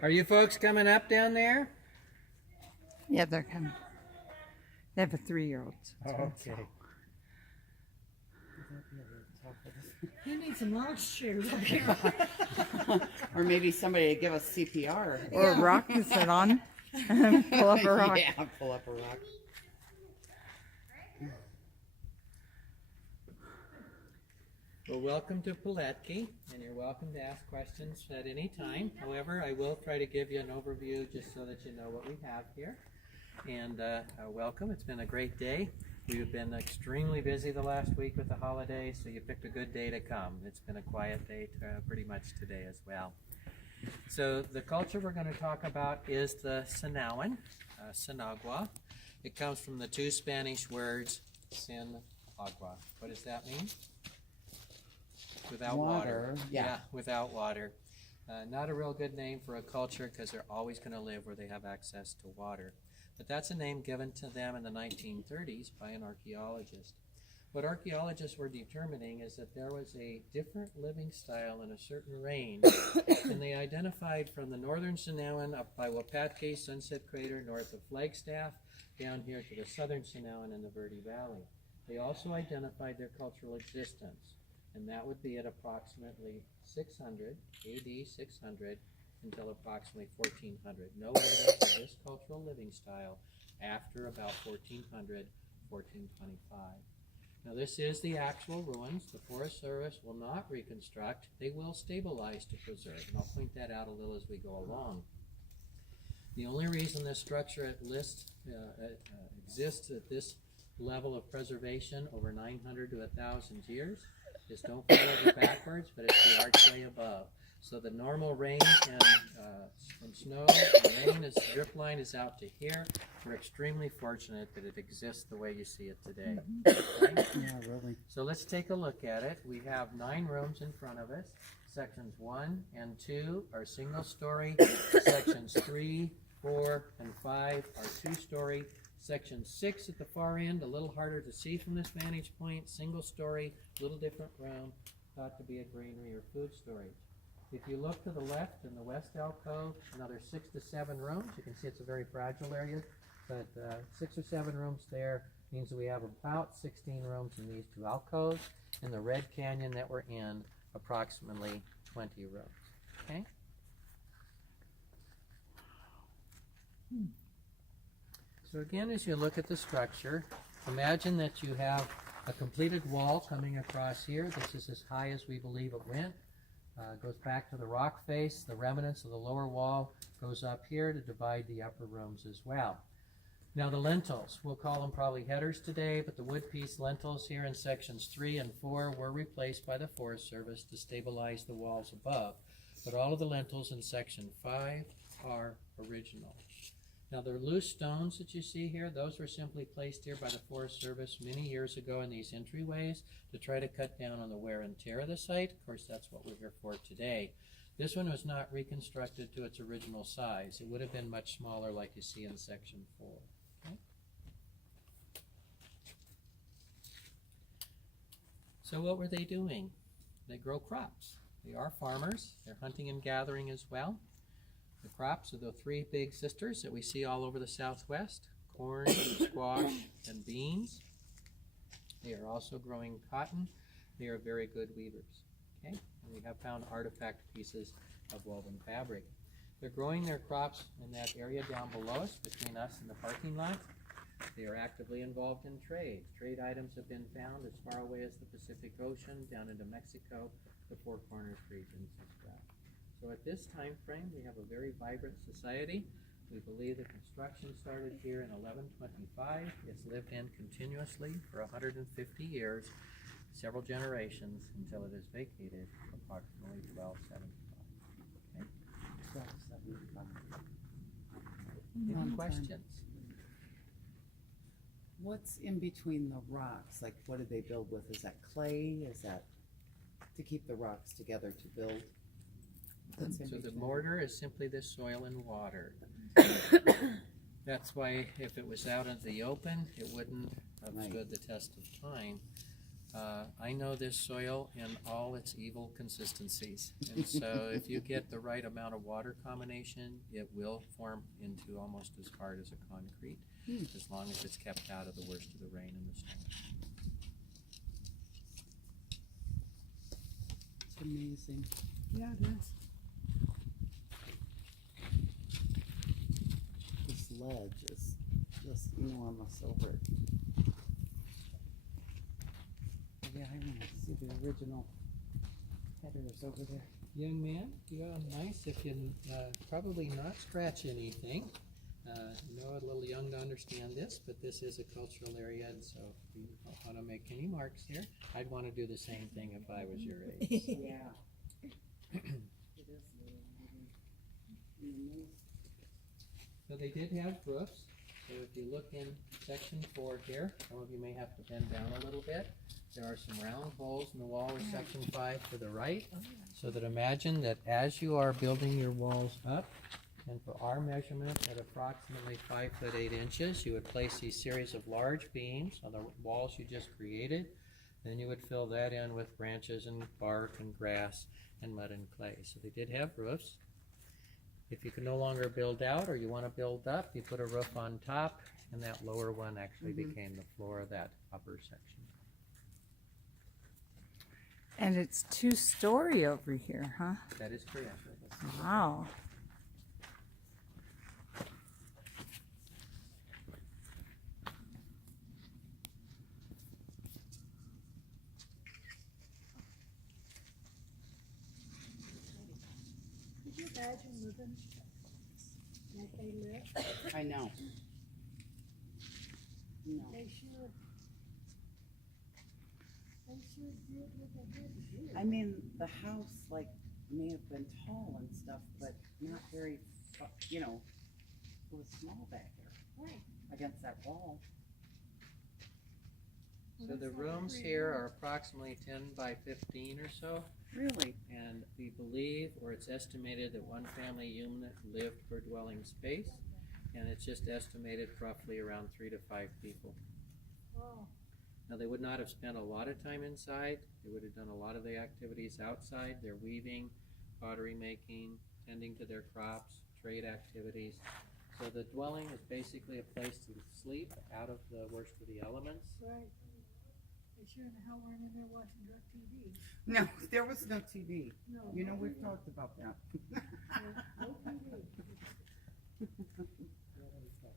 Are you folks coming up down there? Yeah, they're coming. They have a 3-year-old. Okay. He needs some lounge chairs up here. Or maybe somebody to give us CPR. Or a rock to sit on. Pull up a rock. Yeah, pull up a rock. Well, welcome to Pulaski, and you're welcome to ask questions at any time. However, I will try to give you an overview just so that you know what we have here. And welcome. It's been a great day. We've been extremely busy the last week with the holidays, so you picked a good day to come. It's been a quiet day pretty much today as well. So the culture we're going to talk about is the Sinawan, Sinagua. It comes from the two Spanish words, sin agua. What does that mean? Without water. Yeah. Without water. Not a real good name for a culture because they're always going to live where they have access to water. But that's a name given to them in the 1930s by an archaeologist. What archaeologists were determining is that there was a different living style in a certain range, and they identified from the northern Sinawan up by Wapatke Sunset Crater north of Flagstaff down here to the southern Sinawan in the Verde Valley. They also identified their cultural existence, and that would be at approximately 600, AD 600, until approximately 1400. No evidence of this cultural living style after about 1400, 1425. Now this is the actual ruins. The Forest Service will not reconstruct. They will stabilize to preserve, and I'll point that out a little as we go along. The only reason this structure exists at this level of preservation over 900 to 1,000 years is, don't fall over backwards, but it's the archway above. So the normal rain and snow and rain is drip line is out to here. We're extremely fortunate that it exists the way you see it today. Okay? Yeah, really. So let's take a look at it. We have 9 rooms in front of us. Sections 1 and 2 are single story. Sections 3, 4, and 5 are 2-story. Section 6 at the far end, a little harder to see from this vantage point, single story, little different room, thought to be a granary or food storage. If you look to the left in the west alcove, another 6 to 7 rooms. You can see it's a very fragile area, but 6 or 7 rooms there means that we have about 16 rooms in these 2 alcoves. In the red canyon that we're in, approximately 20 rooms. Okay? So again, as you look at the structure, imagine that you have a completed wall coming across here. This is as high as we believe it went. Goes back to the rock face. The remnants of the lower wall goes up here to divide the upper rooms as well. Now the lintels, we'll call them probably headers today, but the wood piece lintels here in sections 3 and 4 were replaced by the Forest Service to stabilize the walls above. But all of the lintels in section 5 are original. Now the loose stones that you see here, those were simply placed here by the Forest Service many years ago in these entryways to try to cut down on the wear and tear of the site. Of course, that's what we're here for today. This one was not reconstructed to its original size. It would have been much smaller like you see in section 4. Okay? So what were they doing? They grow crops. They are farmers. They're hunting and gathering as well. The crops are the 3 big sisters that we see all over the Southwest: corn, squash, and beans. They are also growing cotton. They are very good weavers. Okay? And we have found artifact pieces of woven fabric. They're growing their crops in that area down below us, between us and the parking lot. They are actively involved in trade. Trade items have been found as far away as the Pacific Ocean, down into Mexico, the Four Corners regions as well. So at this time frame, we have a very vibrant society. We believe the construction started here in 1125. It's lived in continuously for 150 years, several generations, until it is vacated approximately 1275. Okay? Any questions? What's in between the rocks? Like, what did they build with? Is that clay? Is that to keep the rocks together to build? something. It's gonna So be the fun. mortar is simply the soil and water. That's why if it was out in the open, it wouldn't have Right. stood the test of time. I know this soil in all its evil consistencies. And so if you get the right amount of water combination, it will form into almost as hard as a concrete, as long as it's kept out of the worst of the rain and the snow. It's amazing. Yeah, it is. This ledge is just enormous over it. Yeah, I want to see the original headers over there. Young man, yeah, nice if you probably not scratch anything. You know, a little young to understand this, but this is a cultural area, and so if you don't want to make any marks here, I'd want to do the same thing if I was your age. Yeah. It is So they did have roofs. So if you look in section 4 here, some of you may have to bend down a little bit. There are some round holes in the wall of section 5 to the right. So that imagine that as you are building your walls up, and for our measurement at approximately 5 foot 8 inches, you would place these series of large beams on the walls you just created. Then you would fill that in with branches and bark and grass and mud and clay. So they did have roofs. If you can no longer build out or you want to build up, you put a roof on top, and that lower one actually became the floor of that upper section. And it's 2-story over here, huh? That is correct. Wow. Could you imagine living like they live? I know. No. They should. They should do what they had to do. I mean, the house like may have been tall and stuff, but not very, it was small back there Right. against that wall. So the rooms here are approximately 10 by 15 or so, Really? and we believe, or it's estimated, that one family unit lived per dwelling space, and it's just estimated roughly around 3 to 5 people. Wow. Now, they would not have spent a lot of time inside. They would have done a lot of the activities outside. Their weaving, pottery making, tending to their crops, trade activities. So the dwelling is basically a place to sleep out of the worst of the elements. Right. They sure in the hell weren't in there watching direct TV. No, there was no TV. No. We've talked about that. No TV.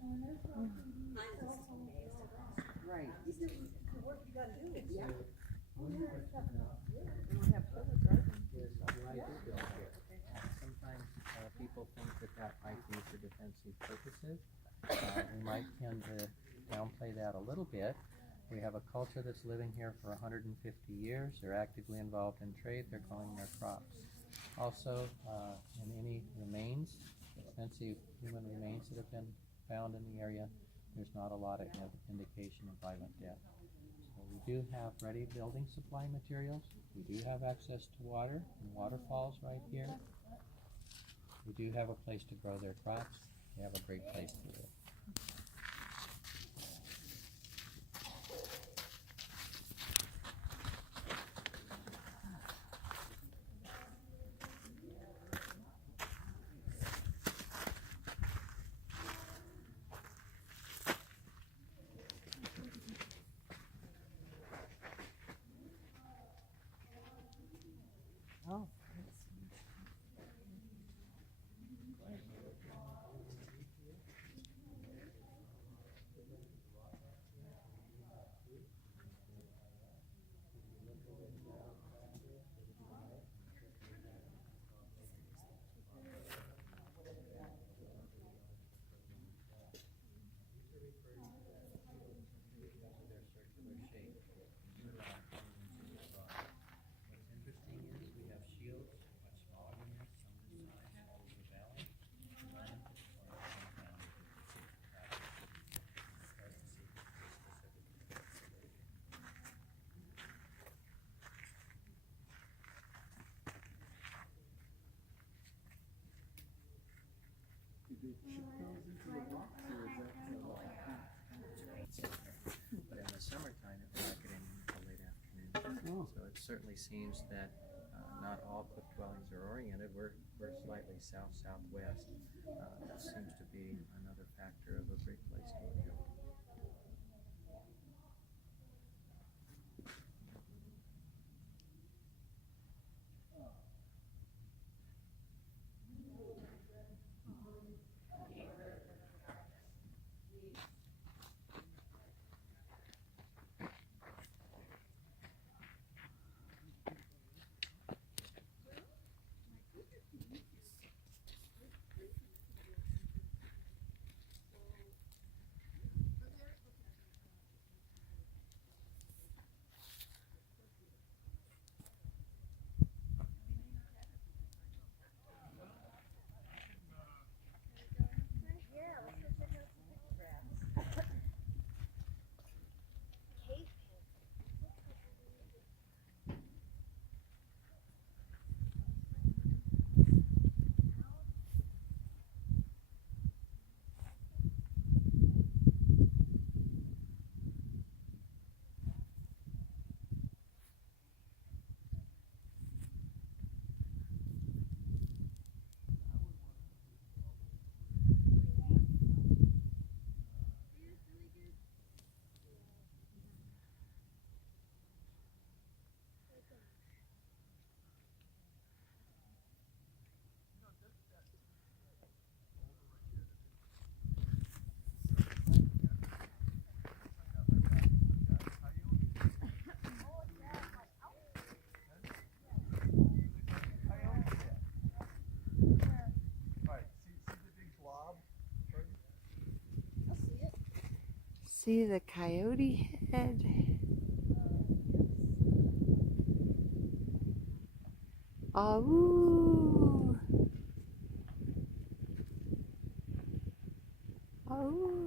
And there's no TV. Right. This is the work you gotta do. Yeah. Sometimes people think that might be for defensive purposes. We might tend to downplay that a little bit. We have a culture that's living here for 150 years. They're actively involved in trade. They're growing their crops. Also, in any remains, expensive human remains that have been found in the area, there's not a lot of indication of violent death. So we do have ready building supply materials. We do have access to water and waterfalls right here. We do have a place to grow their crops. They have a great place to live. Oh. What's interesting is we have shield But in the summertime, it will not get in until late afternoon. So it certainly seems that not all cliff dwellings are oriented. We're slightly south-southwest. That seems to be another factor of a great place to live. See the coyote head? Oh. Oh.